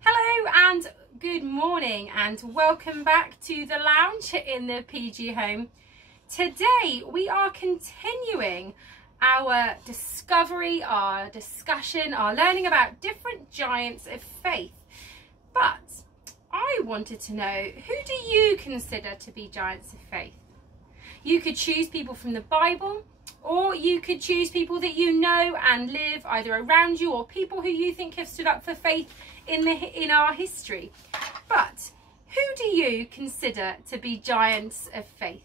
Hello and good morning and welcome back to the lounge in the PG home. Today we are continuing our discovery, our discussion, our learning about different giants of faith. But I wanted to know, who do you consider to be giants of faith? You could choose people from the Bible, or you could choose people that you know and live either around you, or people who you think have stood up for faith in our history. But who do you consider to be giants of faith?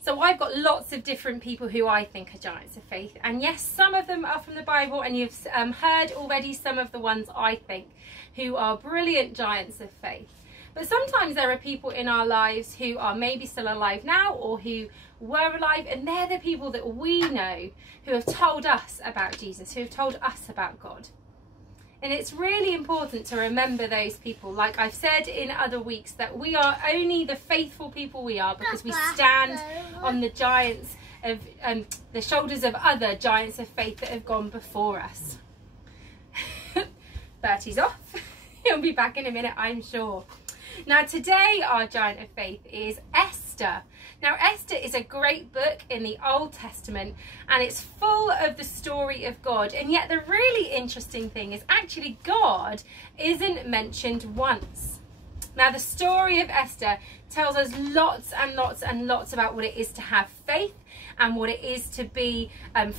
So I've got lots of different people who I think are giants of faith, and yes, some of them are from the Bible, and you've heard already some of the ones I think who are brilliant giants of faith. But sometimes there are people in our lives who are maybe still alive now, or who were alive, and they're the people that we know who have told us about Jesus, who have told us about God. And it's really important to remember those people. Like I've said in other weeks, that we are only the faithful people we are because we stand on the giants of the shoulders of other giants of faith that have gone before us. Bertie's off. He'll be back in a minute, I'm sure. Now today our giant of faith is Esther. Now Esther is a great book in the Old Testament, and it's full of the story of God, and yet the really interesting thing is actually God isn't mentioned once. Now the story of Esther tells us lots and lots and lots about what it is to have faith and what it is to be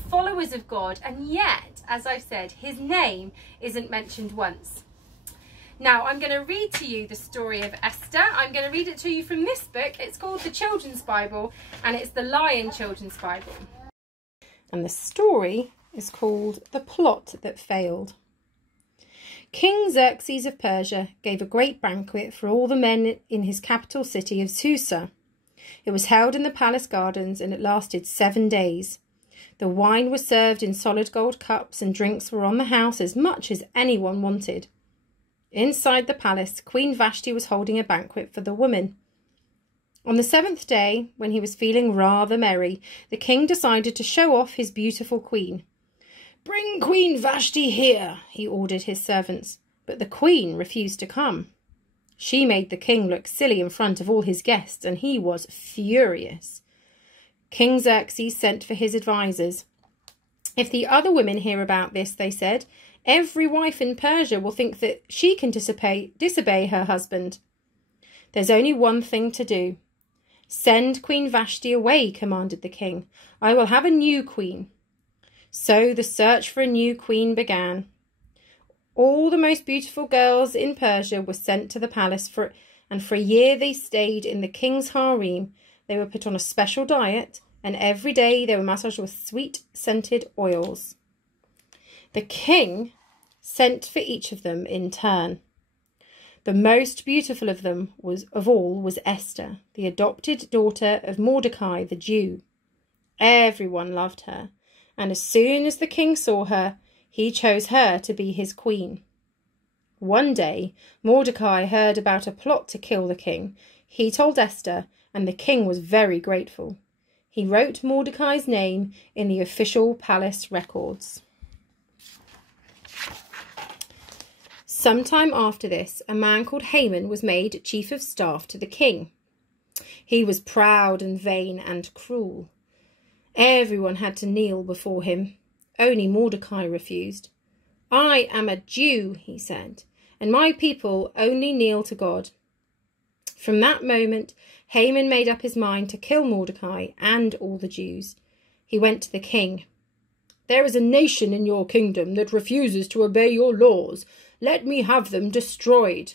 followers of God, and yet, as I've said, his name isn't mentioned once. Now, I'm going to read to you the story of Esther. I'm going to read it to you from this book. It's called the Children's Bible, and it's the Lion Children's Bible. And the story is called The Plot That Failed. King Xerxes of Persia gave a great banquet for all the men in his capital city of Susa. It was held in the palace gardens, and it lasted 7 days. The wine was served in solid gold cups, and drinks were on the house as much as anyone wanted. Inside the palace, Queen Vashti was holding a banquet for the women. On the 7th day, when he was feeling rather merry, the king decided to show off his beautiful queen. "Bring Queen Vashti here," he ordered his servants, but the queen refused to come. She made the king look silly in front of all his guests, and he was furious. King Xerxes sent for his advisers. "If the other women hear about this," they said, "every wife in Persia will think that she can disobey her husband. There's only one thing to do. Send Queen Vashti away," commanded the king. "I will have a new queen." So the search for a new queen began. All the most beautiful girls in Persia were sent to the palace, and for a year they stayed in the king's harem. They were put on a special diet, and every day they were massaged with sweet scented oils. The king sent for each of them in turn. The most beautiful of them was Esther, the adopted daughter of Mordecai the Jew. Everyone loved her, and as soon as the king saw her, he chose her to be his queen. One day, Mordecai heard about a plot to kill the king. He told Esther, and the king was very grateful. He wrote Mordecai's name in the official palace records. Sometime after this, a man called Haman was made chief of staff to the king. He was proud and vain and cruel. Everyone had to kneel before him. Only Mordecai refused. "I am a Jew," he said, "and my people only kneel to God." From that moment, Haman made up his mind to kill Mordecai and all the Jews. He went to the king. "There is a nation in your kingdom that refuses to obey your laws. Let me have them destroyed."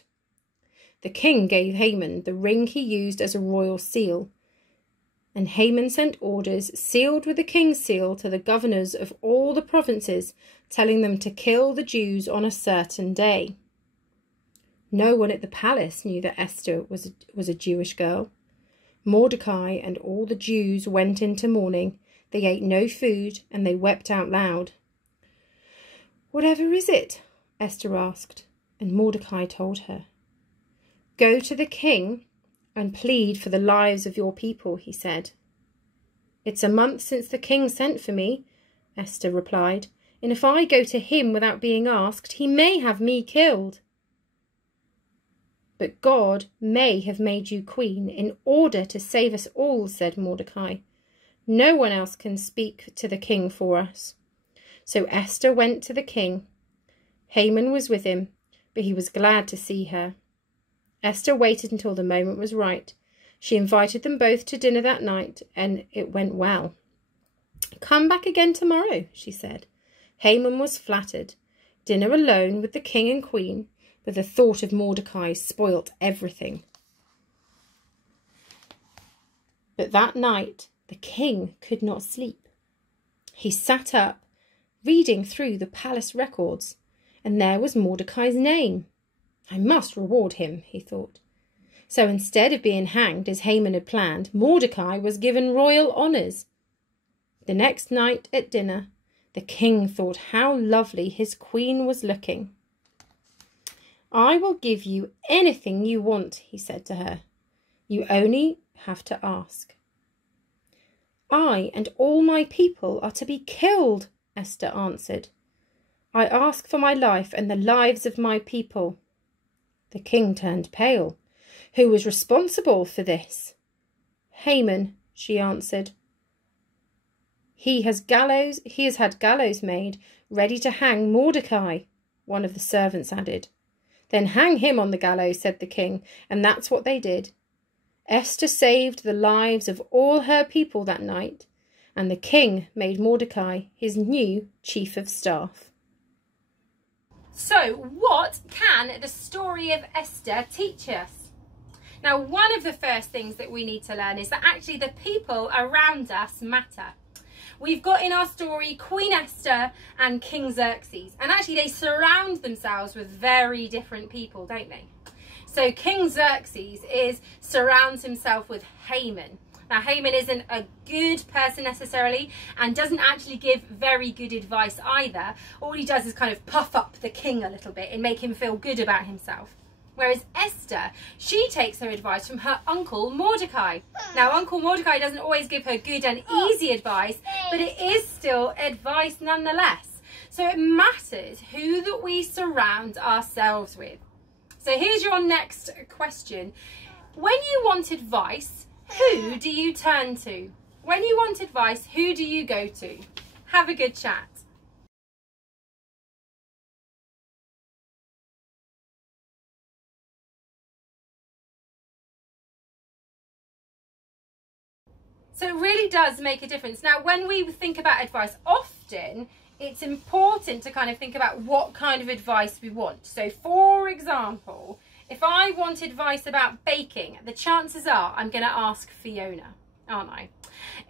The king gave Haman the ring he used as a royal seal, and Haman sent orders sealed with the king's seal to the governors of all the provinces, telling them to kill the Jews on a certain day. No one at the palace knew that Esther was a Jewish girl. Mordecai and all the Jews went into mourning. They ate no food, and they wept out loud. "Whatever is it?" Esther asked, and Mordecai told her. "Go to the king, and plead for the lives of your people, he said. It's a month since the king sent for me, Esther replied, and if I go to him without being asked, he may have me killed. But God may have made you queen in order to save us all, said Mordecai. No one else can speak to the king for us. So Esther went to the king. Haman was with him, but he was glad to see her. Esther waited until the moment was right. She invited them both to dinner that night, and it went well. Come back again tomorrow, she said. Haman was flattered. Dinner alone with the king and queen, but the thought of Mordecai spoilt everything. But that night the king could not sleep. He sat up, reading through the palace records, and there was Mordecai's name. I must reward him, he thought. So instead of being hanged as Haman had planned, Mordecai was given royal honours. The next night at dinner, the king thought how lovely his queen was looking. I will give you anything you want, he said to her. You only have to ask. I and all my people are to be killed, Esther answered. I ask for my life and the lives of my people. The king turned pale. Who was responsible for this? Haman, she answered. He has had gallows made, ready to hang Mordecai, one of the servants added. Then hang him on the gallows, said the king, and that's what they did. Esther saved the lives of all her people that night, and the king made Mordecai his new chief of staff. So, what can the story of Esther teach us? Now, one of the first things that we need to learn is that actually the people around us matter. We've got in our story Queen Esther and King Xerxes, and actually they surround themselves with very different people, don't they? So King Xerxes surrounds himself with Haman. Now Haman isn't a good person necessarily and doesn't actually give very good advice either. All he does is kind of puff up the king a little bit and make him feel good about himself. Whereas Esther, she takes her advice from her uncle Mordecai. Now, Uncle Mordecai doesn't always give her good and easy advice, but it is still advice nonetheless. So it matters who that we surround ourselves with. So here's your next question. When you want advice, who do you turn to? When you want advice, who do you go to? Have a good chat. So it really does make a difference. Now, when we think about advice, often it's important to kind of think about what kind of advice we want. So, for example, if I want advice about baking, the chances are I'm going to ask Fiona, aren't I?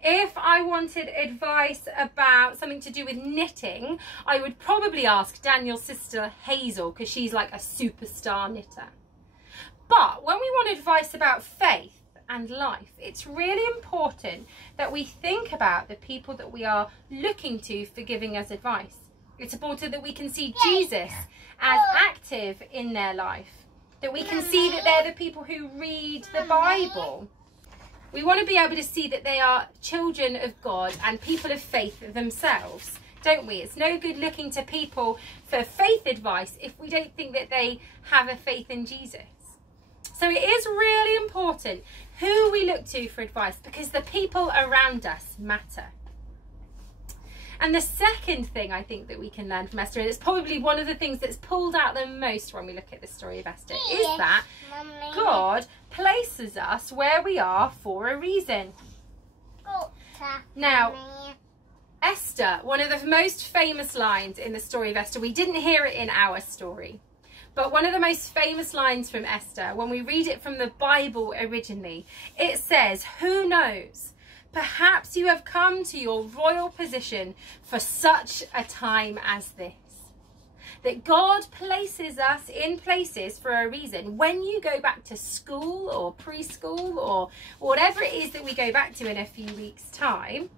If I wanted advice about something to do with knitting, I would probably ask Daniel's sister Hazel, because she's like a superstar knitter. But when we want advice about faith and life, it's really important that we think about the people that we are looking to for giving us advice. It's important that we can see Jesus as active in their life, that we can see that they're the people who read the Bible. We want to be able to see that they are children of God and people of faith themselves, don't we? It's no good looking to people for faith advice if we don't think that they have a faith in Jesus. So it is really important who we look to for advice, because the people around us matter. And the second thing I think that we can learn from Esther, and it's probably one of the things that's pulled out the most when we look at the story of Esther, is that God places us where we are for a reason. Now, Esther, one of the most famous lines in the story of Esther, we didn't hear it in our story, but one of the most famous lines from Esther, when we read it from the Bible originally, it says, "Who knows? Perhaps you have come to your royal position for such a time as this." That God places us in places for a reason. When you go back to school or preschool or whatever it is that we go back to in a few weeks' time,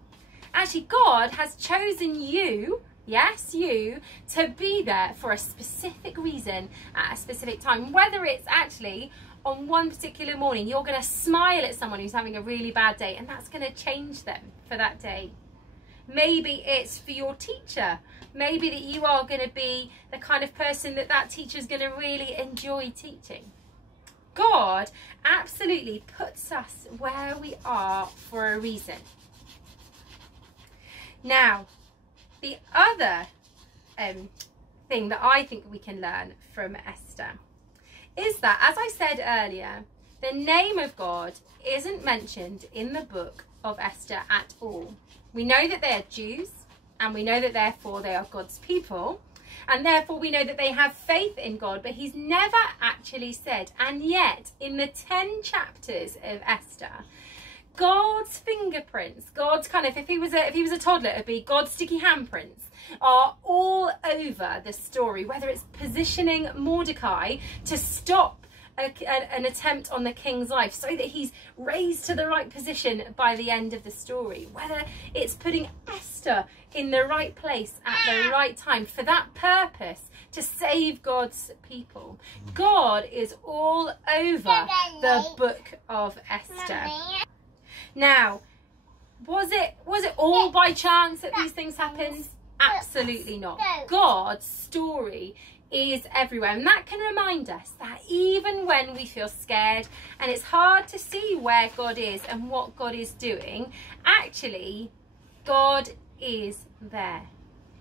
actually God has chosen you, yes, you, to be there for a specific reason at a specific time. Whether it's actually on one particular morning, you're going to smile at someone who's having a really bad day, and that's going to change them for that day. Maybe it's for your teacher. Maybe that you are going to be the kind of person that that teacher is going to really enjoy teaching. God absolutely puts us where we are for a reason. Now, the other thing that I think we can learn from Esther is that, as I said earlier, the name of God isn't mentioned in the book of Esther at all. We know that they are Jews, and we know that therefore they are God's people, and therefore we know that they have faith in God, but he's never actually said. And yet in the 10 chapters of Esther, God's fingerprints, God's kind of, if he was a toddler, it'd be God's sticky handprints, are all over the story, whether it's positioning Mordecai to stop an attempt on the king's life so that he's raised to the right position by the end of the story, whether it's putting Esther in the right place at the right time for that purpose to save God's people. God is all over the book of Esther. Now, was it all by chance that these things happened? Absolutely not. God's story is everywhere, and that can remind us that even when we feel scared and it's hard to see where God is and what God is doing, actually God is there.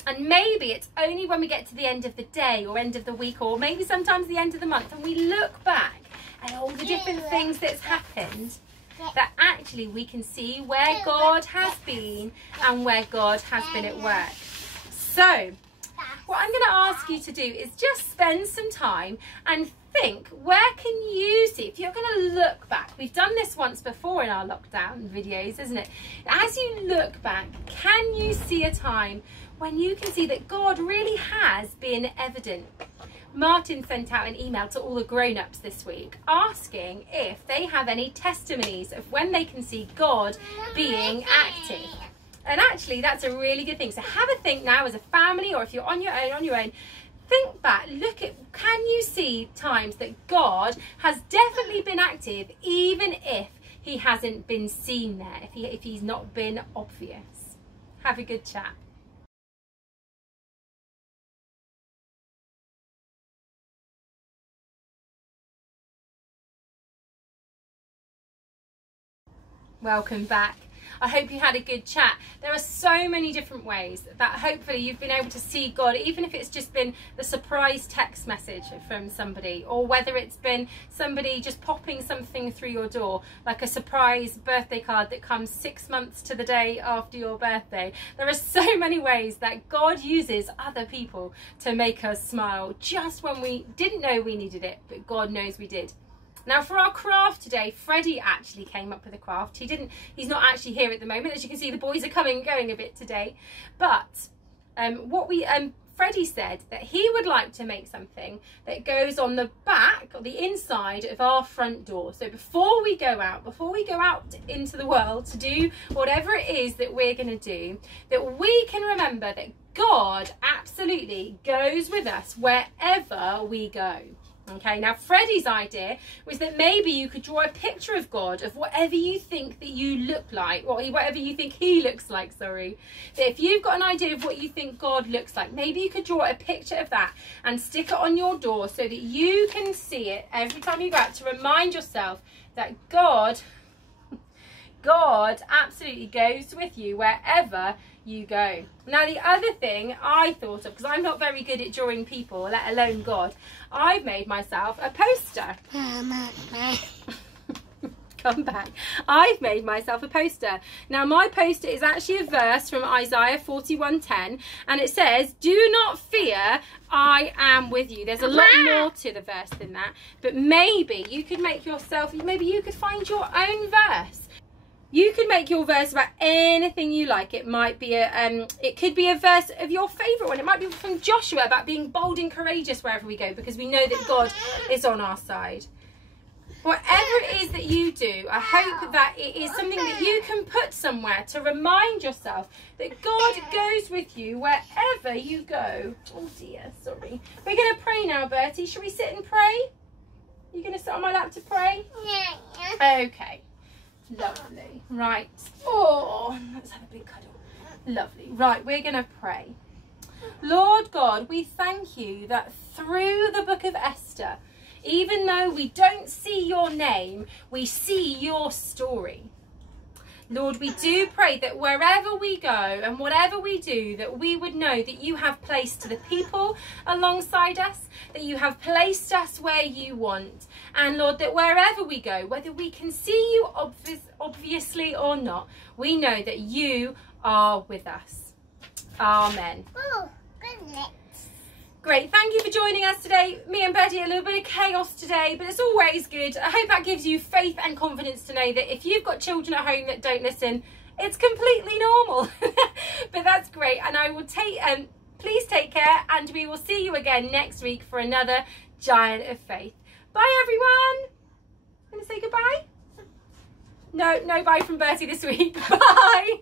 And maybe it's only when we get to the end of the day or end of the week, or maybe sometimes the end of the month, and we look back at all the different things that's happened, that actually we can see where God has been and where God has been at work. So what I'm going to ask you to do is just spend some time and think, where can you see, if you're going to look back, we've done this once before in our lockdown videos, isn't it? As you look back, can you see a time when you can see that God really has been evident? Martin sent out an email to all the grown-ups this week asking if they have any testimonies of when they can see God being active. And actually, that's a really good thing. So have a think now as a family, or if you're on your own, think back, look at, can you see times that God has definitely been active, even if he hasn't been seen there, if he's not been obvious? Have a good chat. Welcome back. I hope you had a good chat. There are so many different ways that hopefully you've been able to see God, even if it's just been the surprise text message from somebody, or whether it's been somebody just popping something through your door, like a surprise birthday card that comes 6 months to the day after your birthday. There are so many ways that God uses other people to make us smile, just when we didn't know we needed it, but God knows we did. Now for our craft today, Freddie actually came up with a craft. He's not actually here at the moment. As you can see, the boys are coming and going a bit today. But Freddie said that he would like to make something that goes on the back or the inside of our front door. So before we go out into the world to do whatever it is that we're going to do, that we can remember that God absolutely goes with us wherever we go. Okay, now Freddie's idea was that maybe you could draw a picture of God, of whatever you think that you look like, or whatever you think he looks like, sorry. That if you've got an idea of what you think God looks like, maybe you could draw a picture of that and stick it on your door so that you can see it every time you go out, to remind yourself that God absolutely goes with you wherever you go. Now the other thing I thought of, because I'm not very good at drawing people, let alone God, I've made myself a poster. Come back. I've made myself a poster. Now my poster is actually a verse from Isaiah 41:10, and it says, "Do not fear, I am with you." There's a lot more to the verse than that, but maybe you could make yourself, maybe you could find your own verse. You could make your verse about anything you like. It might be it could be a verse of your favourite one. It might be from Joshua about being bold and courageous wherever we go, because we know that God is on our side. Whatever it is that you do, I hope that it is something that you can put somewhere to remind yourself that God goes with you wherever you go. Oh dear, sorry. We're going to pray now, Bertie. Shall we sit and pray? You going to sit on my lap to pray? Yeah. Okay. Lovely. Right. Oh, let's have a big cuddle. Lovely. Right, we're going to pray. Lord God, we thank you that through the book of Esther, even though we don't see your name, we see your story. Lord, we do pray that wherever we go and whatever we do, that we would know that you have placed the people alongside us, that you have placed us where you want. And Lord, that wherever we go, whether we can see you obviously or not, we know that you are with us. Amen. Oh, goodness. Great, thank you for joining us today. Me and Birdie, a little bit of chaos today, but it's always good. I hope that gives you faith and confidence to know that if you've got children at home that don't listen, it's completely normal. But that's great, and I will please take care, and we will see you again next week for another Giant of Faith. Bye everyone. Gonna say goodbye? No bye from Bertie this week. Bye.